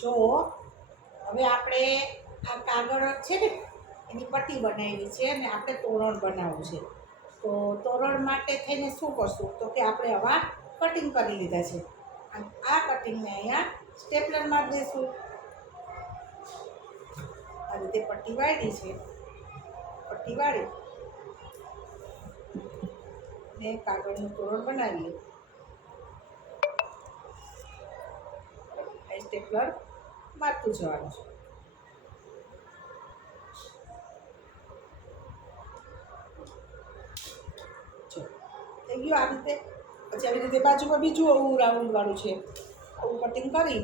જો હવે આપણે આ કાગળ છે ને, એની પટ્ટી બનાવી છે અને આપણે તોરણ બનાવવું છે. તો તોરણ માટે થઈને શું કરશું? તો કે આપણે આવા કટિંગ કરી લીધા છે. આ- કટિંગને અહીંયા સ્ટેપલર મારી દઈશું આ રીતે પટ્ટી વાળી છે. પટ્ટી વાળી. ને કાગળનું તોરણ બનાવીએ. સ્ટેપલર મારતું જવાનું છે જો થઈ ગયું આ રીતે પછી આવી રીતે બાજુમાં બીજું આવું રાઉન્ડ વાળું છે આવું કટિંગ કરી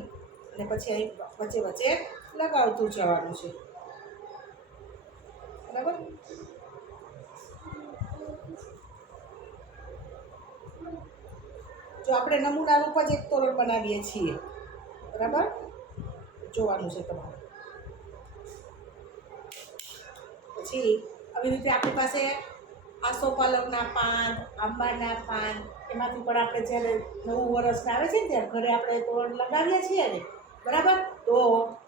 અને પછી અહીં વચ્ચે વચ્ચે લગાવતું જવાનું છે બરાબર જો આપણે નમૂના રૂપ જ એક તોરણ બનાવીએ છીએ બરાબર જોવાનું છે તમારે. પછી આવી રીતે આપણી પાસે આસોપાલકના પાન, આંબાના પાન, એમાંથી પણ આપણે જ્યારે નવું વરસ આવે છે ને ત્યારે ઘરે આપણે તોરણ લગાવીએ છીએ ને, બરાબર? તો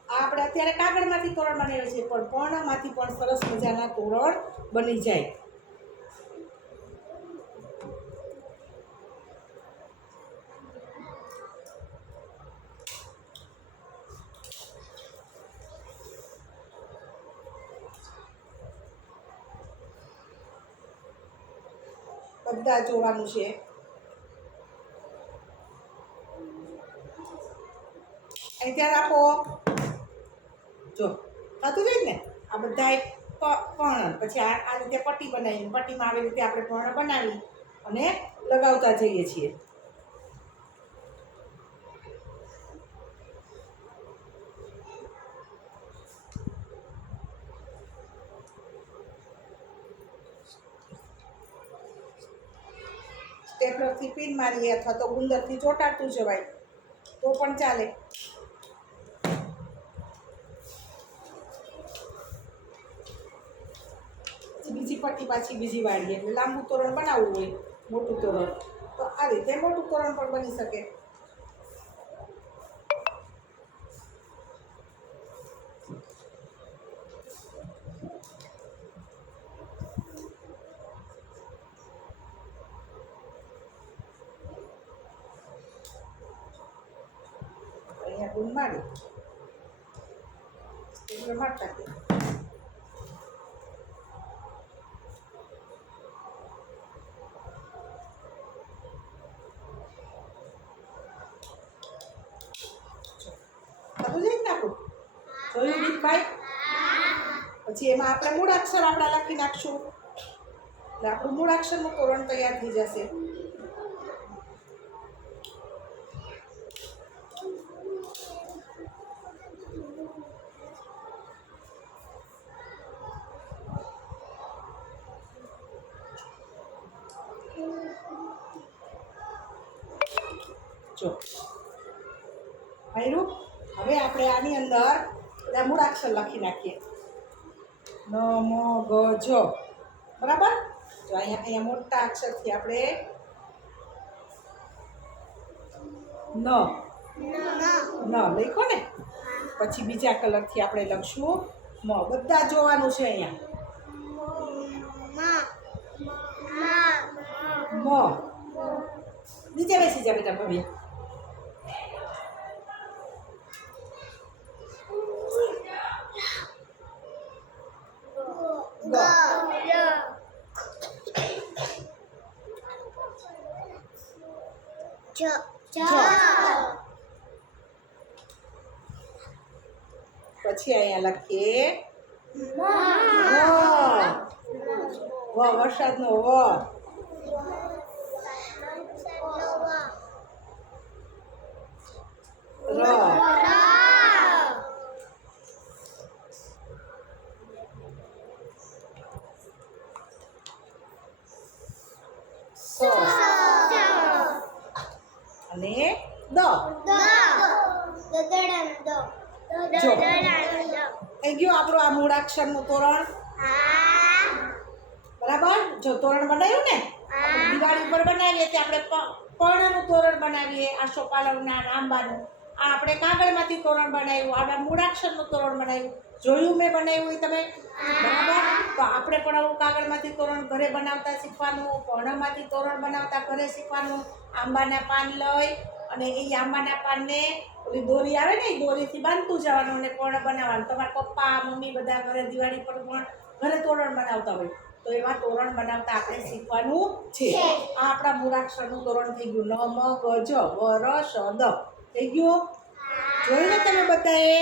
આ આપણે અત્યારે કાગળમાંથી તોરણ બનાવીએ છીએ પણ પર્ણમાંથી પણ સરસ મજાના તોરણ બની જાય. બધા જોવાનું છે. અહીં ત્યાં રાખો. જો, થતું જ ને, આ બધા પર્ણ. પછી આ આ રીતે પટ્ટી બનાવી પટ્ટીમાં આવી રીતે આપણે પર્ણ બનાવી અને લગાવતા જઈએ છીએ. સ્ટેપલરથી પીન મારીએ અથવા તો ગુંદરથી ચોંટાડતું જવાય. તો પણ ચાલે. બીજી પટ્ટી પાછી બીજી વાળીએ. એટલે લાંબુ તોરણ બનાવવું હોય, મોટું તોરણ. તો આ રીતે મોટું તોરણ પણ બની શકે. અહીંયા ગુણ મારી એટલે મારતા ગયા થતું જાય ને આપણું જોયું દીપભાઈ પછી એમાં આપણે મૂળાક્ષર આપણા લખી નાખશું એટલે આપણું મૂળાક્ષરનું તોરણ તૈયાર થઈ જશે જો. આવ્યું હવે આપણે આની અંદર મૂળાક્ષર લખી નાખીએ. ન મ ગ બરાબર? જો અહીંયા અહીંયા મોટા અક્ષરથી આપણે ન. ન. લખો ને? પછી બીજા કલરથી આપણે લખશું મ. બધા જોવાનું છે અહીંયા. મ. નીચે બેસી જા બેટા ભવ્ય ગ પછી અહીંયા લખીએ. વ વરસાદનો વ ર અને દ. થઈ ગયું આપણું આ મૂળાક્ષરનું તોરણ. બરાબર? જો તોરણ બનાવ્યું ને દિવાળી ઉપર બનાવીએ તે આપણે પર્ણનું તોરણ બનાવીએ આસો ના અને આંબાનું આ આપણે કાગળમાંથી તોરણ બનાવ્યું આપણે મૂળાક્ષરનું તોરણ બનાવ્યું. જોયું મેં બનાવ્યું હોય તમે? બરાબર? તો આપણે પણ આવું કાગળમાંથી તોરણ ઘરે બનાવતા શીખવાનું પર્ણમાંથી તોરણ બનાવતા ઘરે શીખવાનું. આંબાના પાન લઈ અને એ આંબાના પાનને ઓલી દોરી આવે ને એ દોરીથી બાંધતું જવાનું અને પર્ણ બનાવવાનું. તમારા પપ્પા મમ્મી બધા ઘરે દિવાળી પર પણ ઘરે તોરણ બનાવતા હોય. તો એમાં તોરણ બનાવતા આપણે શીખવાનું છે. આ આપણા મૂળાક્ષરનું તોરણ થઈ ગયું. ન મ ગ જ વ ર શ દ. થઈ ગયું? જોયું ને તમે બધાએ?